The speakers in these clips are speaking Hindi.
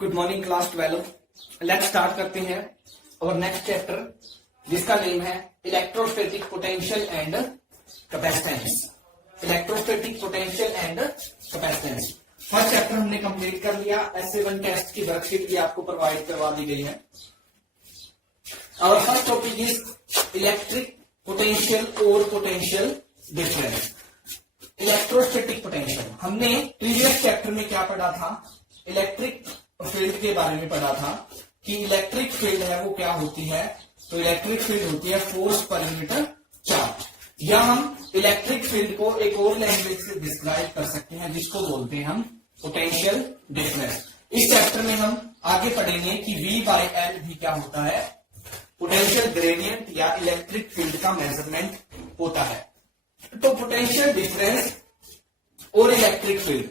Good morning class 12। Let's start करते हैं और नेक्स्ट चैप्टर जिसका नेम है electrostatic potential and capacitance. Electrostatic potential and capacitance first chapter हमने कंप्लीट कर लिया। SA1 टेस्ट की वर्कशीट भी आपको प्रोवाइड करवा दी गई है। और first topic is electric potential और पोटेंशियल डिफरेंस। इलेक्ट्रोस्टैटिक पोटेंशियल हमने प्रीवियस चैप्टर में क्या पढ़ा था, इलेक्ट्रिक फील्ड के बारे में पढ़ा था कि इलेक्ट्रिक फील्ड है वो क्या होती है। तो इलेक्ट्रिक फील्ड होती है फोर्स पर यूनिट चार्ज, या हम इलेक्ट्रिक फील्ड को एक और लैंग्वेज से डिस्क्राइब कर सकते हैं जिसको बोलते हैं हम पोटेंशियल डिफरेंस। इस चैप्टर में हम आगे पढ़ेंगे कि V/L भी क्या होता है, पोटेंशियल ग्रेडियंट या इलेक्ट्रिक फील्ड का मेजरमेंट होता है। तो पोटेंशियल डिफरेंस और इलेक्ट्रिक फील्ड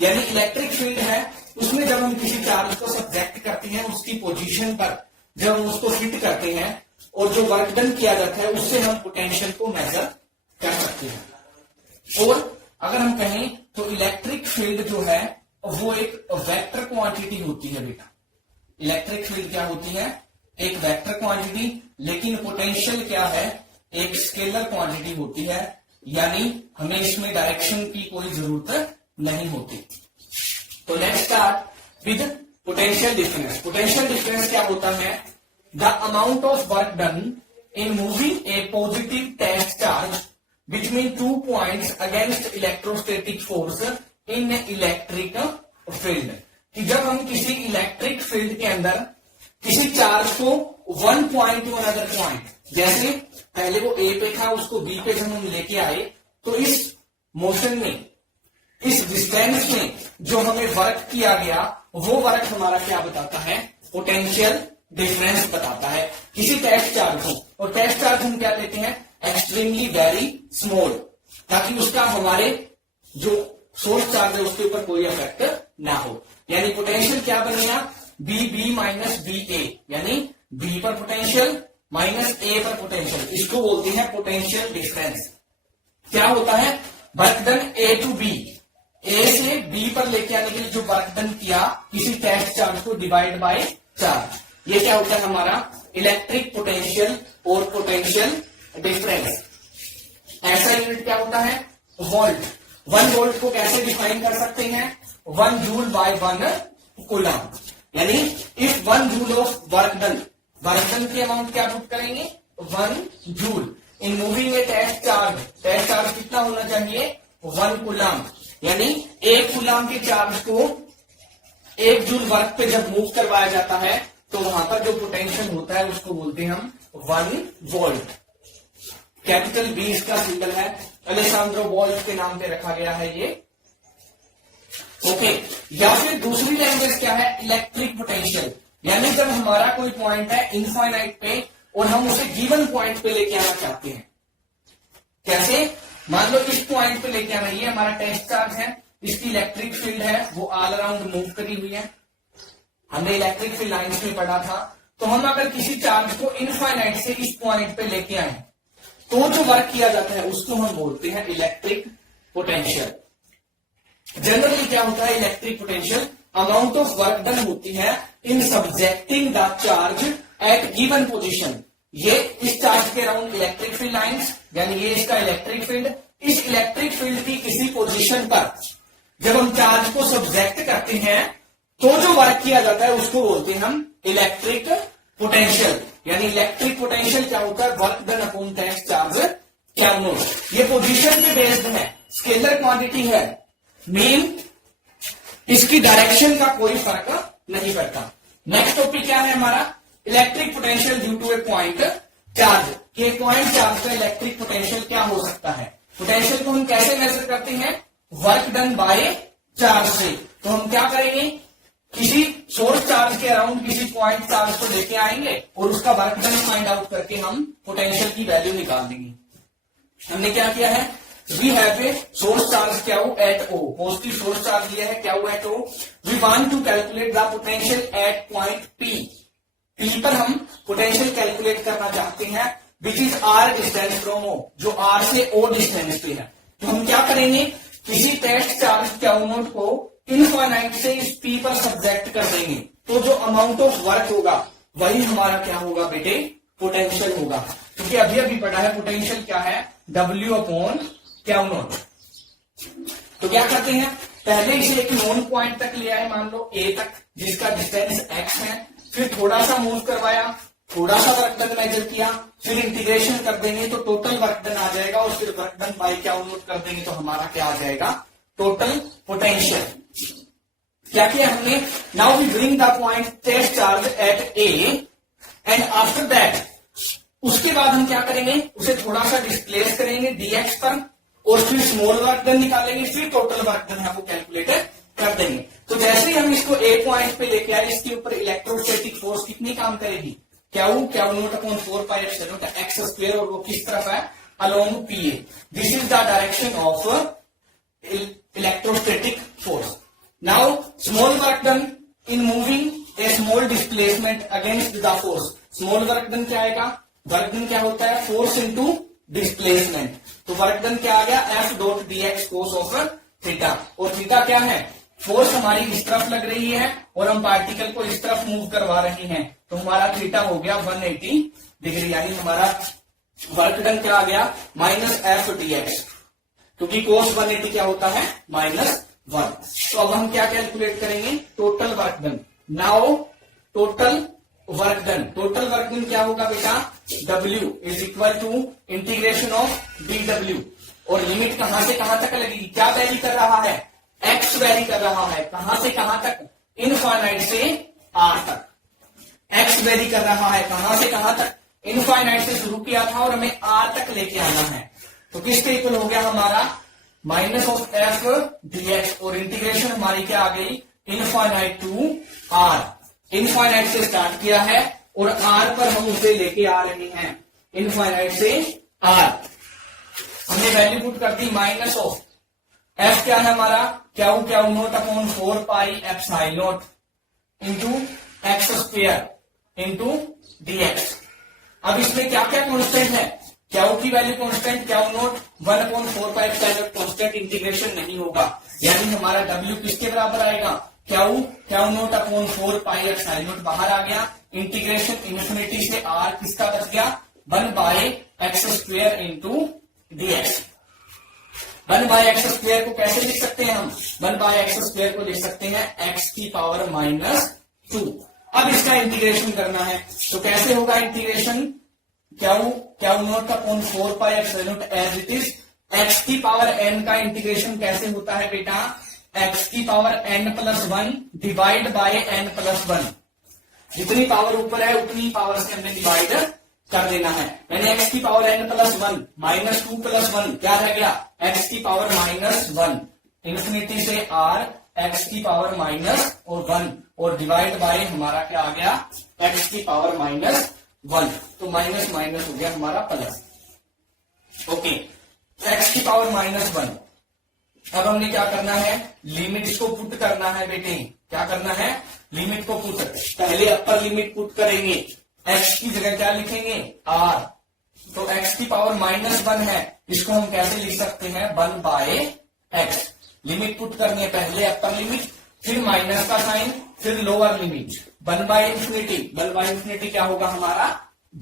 यानी इलेक्ट्रिक फील्ड है उसमें जब हम किसी चार्ज को सब्जेक्ट करते हैं उसकी पोजीशन पर जब हम उसको फिट करते हैं और जो वर्क डन किया जाता है उससे हम पोटेंशियल को मेजर कर सकते हैं। और अगर हम कहें तो इलेक्ट्रिक फील्ड जो है वो एक वेक्टर क्वांटिटी होती है बेटा। इलेक्ट्रिक फील्ड क्या होती है, एक वेक्टर क्वांटिटी, लेकिन पोटेंशियल क्या है, एक स्केलर क्वांटिटी होती है, यानी हमें इसमें डायरेक्शन की कोई जरूरत नहीं होती। तो let's start with potential difference. Potential difference क्या होता है, the amount of work done in moving a positive test charge between 2 points against electrostatic force in electric field. कि जब हम किसी इलेक्ट्रिक फील्ड के अंदर किसी चार्ज को one point two another point, जैसे पहले वो ए पे था उसको बी पे जब हम लेके आए, तो इस मोशन में, इस डिस्टेंस में जो हमें वर्क किया गया वो वर्क हमारा क्या बताता है, पोटेंशियल डिफरेंस बताता है किसी टेस्ट चार्ज को। और टेस्ट चार्ज हम क्या लेते हैं, एक्सट्रीमली वेरी स्मॉल, ताकि उसका हमारे जो सोर्स चार्ज है उसके ऊपर कोई इफेक्ट ना हो। यानी पोटेंशियल क्या बनेगा, बी माइनस बी ए, यानी बी पर पोटेंशियल माइनस ए पर पोटेंशियल, इसको बोलते हैं पोटेंशियल डिफरेंस। क्या होता है, work done A to B, A से बी पर लेके आने के लिए जो वर्क डन किया किसी टेस्ट चार्ज को डिवाइड बाय चार्ज, ये क्या होता है हमारा इलेक्ट्रिक पोटेंशियल और पोटेंशियल डिफरेंस। ऐसा यूनिट क्या होता है, वोल्ट। 1 वोल्ट को कैसे डिफाइन कर सकते हैं, 1 जूल बाय 1 कूलम। यानी if 1 joule of work done की अमाउंट क्या पुट करेंगे, 1 joule in moving a test charge. Test charge कितना होना चाहिए, 1 कूलम, यानी 1 कूलम के चार्ज को 1 जूल वर्क पे जब मूव करवाया जाता है तो वहां पर जो पोटेंशियल होता है उसको बोलते हैं हम 1 वोल्ट। कैपिटल बी इसका सिंबल है, अलेसांद्रो वोल्ट के नाम पे रखा गया है ये। ओके, या फिर दूसरी लैंग्वेज क्या है, इलेक्ट्रिक पोटेंशियल। यानी जब हमारा कोई पॉइंट है इनफाइनाइट पे और हम उसे गिवन पॉइंट पे लेके आना चाहते हैं। कैसे, मान लो इस पॉइंट पे लेके आना, ये हमारा टेस्ट चार्ज है, इसकी इलेक्ट्रिक फील्ड है वो ऑल अराउंड मूव करी हुई है, हमने इलेक्ट्रिक फील्ड लाइंस में पढ़ा था। तो हम अगर किसी चार्ज को इनफाइनाइट से इस पॉइंट पे लेके आए तो जो वर्क किया जाता है उसको हम बोलते हैं इलेक्ट्रिक पोटेंशियल। जनरली क्या होता है electric potential, amount of work done होती है in subjecting the charge at given position. ये इस चार्ज के अराउंड इलेक्ट्रिक फील्ड लाइंस, यानी ये इसका इलेक्ट्रिक फील्ड, इस इलेक्ट्रिक फील्ड की किसी पोजीशन पर जब हम चार्ज को सब्जेक्ट करते हैं तो जो वर्क किया जाता है उसको बोलते हैं हम इलेक्ट्रिक पोटेंशियल। यानी इलेक्ट्रिक पोटेंशियल क्या होता है, work done upon test charge क्या नो। ये पोजीशन पे बेस्ड है, स्केलर क्वांटिटी है, मीन इसकी डायरेक्शन का कोई फर्क नहीं पड़ता। नेक्स्ट टॉपिक क्या है हमारा, electric potential due to a point charge. कि पॉइंट चार्ज का इलेक्ट्रिक पोटेंशियल क्या हो सकता है। पोटेंशियल को हम कैसे मेजर करते हैं, वर्क डन बाय चार्ज से। तो हम क्या करेंगे, किसी सोर्स चार्ज के अराउंड किसी पॉइंट चार्ज को लेके आएंगे और उसका वर्क डन फाइंड आउट करके हम पोटेंशियल की वैल्यू निकाल देंगे। हमने क्या किया है, we have a source charge क्या हो at O, positive source charge लिया है क्या हो at O. We want to calculate the potential at point P. P पर हम पोटेंशियल कैलकुलेट करना चाहते हैं which is R distance from O, जो आर से ओ डिस्टेंस पे है। तो हम क्या करेंगे, किसी टेस्ट चार्ज क्यू नॉट को इनफाइनाइट से इस पी पर सब्जेक्ट कर देंगे तो जो अमाउंट ऑफ वर्क होगा वही हमारा क्या होगा बेटे, पोटेंशियल होगा। क्योंकि अभी अभी पढ़ा है पोटेंशियल क्या है, W अपॉन क्यू नॉट। तो क्या करते हैं, पहले इसे एक नोन पॉइंट तक ले आए, मान लो A तक, जिसका डिस्टेंस x है, फिर थोड़ा सा मूव करवाया, थोड़ा सा वर्क डन मेजर किया, फिर इंटीग्रेशन कर देंगे तो टोटल वर्क डन आ जाएगा, और फिर वर्क डन बाय क्या नोट कर देंगे तो हमारा क्या आ जाएगा, टोटल पोटेंशियल। क्या किया हमने, now we bring the point test charge at A and after that, उसके बाद हम क्या करेंगे, उसे थोड़ा सा डिस्प्लेस करेंगे dx पर, और फिर स्मॉल वर्क डन निकालेंगे, फिर टोटल वर्क डन है वो कैलकुलेट कर देंगे। तो जैसे ही हम इसको ए पॉइंट पे लेके आए, इसके ऊपर इलेक्ट्रोस्टैटिक फोर्स कितनी काम करेगी, Q naught upon 4 pi epsilon not x square, और वो किस तरफ है, along P A. This is the direction of electrostatic force. Now small work done in moving A small displacement against the force. Small work done क्या आएगा, वर्क डन क्या होता है, फोर्स इनटू डिस्प्लेसमेंट। तो वर्क डन क्या आ गया, F dot D x cos of theta, और थीटा क्या है, फोर्स हमारी इस तरफ लग रही है और हम पार्टिकल को इस तरफ मूव करवा रहे हैं, तो हमारा थीटा हो गया 180 डिग्री, यानी हमारा वर्क डन क्या आ गया, माइनस एफ डी एक्स, क्योंकि कोस 180 क्या होता है, -1। तो अब हम क्या कैलकुलेट करेंगे, total work done. Now total work done, total work done क्या होगा बेटा, W is equal to integration of dW, और लिमिट कहां से कहां तक लगेगी, क्या वैरी कर रहा है, x वैरी कर रहा है, कहां से कहां तक, इनफाइनाइट से r तक। x वैरी कर रहा है कहां से कहां तक, इनफाइनाइट से शुरू किया था और हमें r तक लेके आना है, तो किसके इक्वल हो गया हमारा, माइनस ऑफ एफ dx, और इंटीग्रेशन हमारी क्या आ गई, इनफाइनाइट टू r। इनफाइनाइट से स्टार्ट किया है और r पर हम उसे लेके आ रहे हैं, इनफाइनाइट से r। हमने वैल्यू पुट कर दी, माइनस ऑफ f क्या है हमारा, Q naught upon 4 pi epsilon naught into x square into dx। अब इसमें क्या क्या कॉन्स्टेंट है, क्यू की value constant, Q note 1 upon 4 pi epsilon note constant, integration नहीं होगा, यानी हमारा w किसके बराबर आएगा, Q naught upon 4 pi epsilon note बाहर आ गया, इंटीग्रेशन इन्फिनिटी से r किसका बच गया, 1 by x square into dx। 1 by x square को कैसे लिख सकते हैं हम, 1 बाय एक्स स्क्वायर को लिख सकते हैं x की पावर -2। अब इसका इंटीग्रेशन करना है, तो कैसे होगा integration, Q naught upon 4 pi epsilon naught as it is, x की पावर n का इंटीग्रेशन कैसे होता है बेटा, x की power n+1 divide by n+1, जितनी पावर ऊपर है उतनी पावर से हमने डिवाइड कर देना है। मैंने x की पावर n+1 -2 + 1 क्या रह गया, x की पावर -1, इन्फिनिटी से r x की पावर -1 और डिवाइड बाय हमारा क्या आ गया, x की पावर -1, तो माइनस माइनस हो गया हमारा प्लस। ओके, x की पावर -1। अब हमने क्या करना है, लिमिट को पुट करना है बेटे, क्या करना है, लिमिट को पुट। पहले अपर लिमिट पुट करेंगे, x की जगह क्या लिखेंगे, r, तो x की पावर -1 है, इसको हम कैसे लिख सकते हैं, 1 बाय x। लिमिट पुट करनी है, पहले अपर लिमिट, फिर माइनस का साइन, फिर lower limit, 1 by infinity. 1 by infinity क्या होगा हमारा,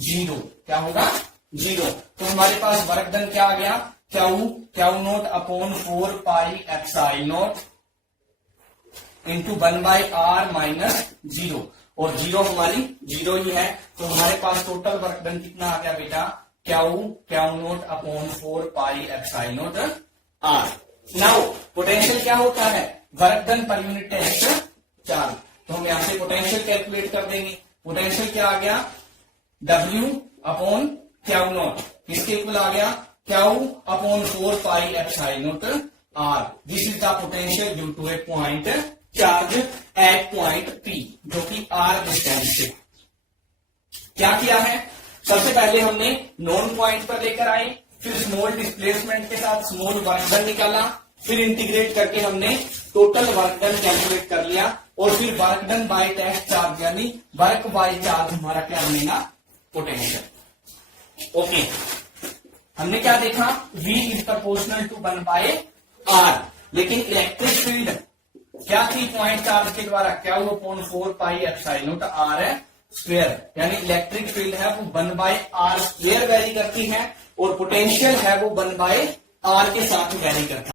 0, क्या होगा 0। तो हमारे पास वर्क डन क्या आ गया, Q naught upon 4 pi epsilon naught into 1 by r -0, और 0 हमारी 0 ही है, तो हमारे पास टोटल वर्क डन कितना आ गया बेटा, Q naught upon 4 pi epsilon naught r। Now potential क्या होता है, work done per unit test charge, तो हम यहां से पोटेंशियल कैलकुलेट कर देंगे। पोटेंशियल क्या आ गया, W अपॉन क्यू नोट, किसके इक्वल आ गया, Q upon 4 pi epsilon naught r। This is the potential due to a point charge at point P, जो कि r डिस्टेंस से। क्या किया है, सबसे पहले हमने नॉन पॉइंट पर लेकर आए, फिर स्मॉल डिस्प्लेसमेंट के साथ स्मॉल वर्क डन निकाला, फिर इंटीग्रेट करके हमने टोटल वर्क डन कैलकुलेट कर लिया, और फिर work done by test charge, यानी वर्क बाय चार्ज हमारा क्या बनेगा, पोटेंशियल। ओके, हमने क्या देखा, V is proportional to 1 by r, लेकिन इलेक्ट्रिक फील्ड क्या थी पॉइंट चार्ज के द्वारा क्या वो upon 4 pi epsilon naught R है स्क्वायर, यानी इलेक्ट्रिक फील्ड है वो 1/r स्क्वायर वैरी करती है और पोटेंशियल है वो 1/r के साथ वैरी करता है।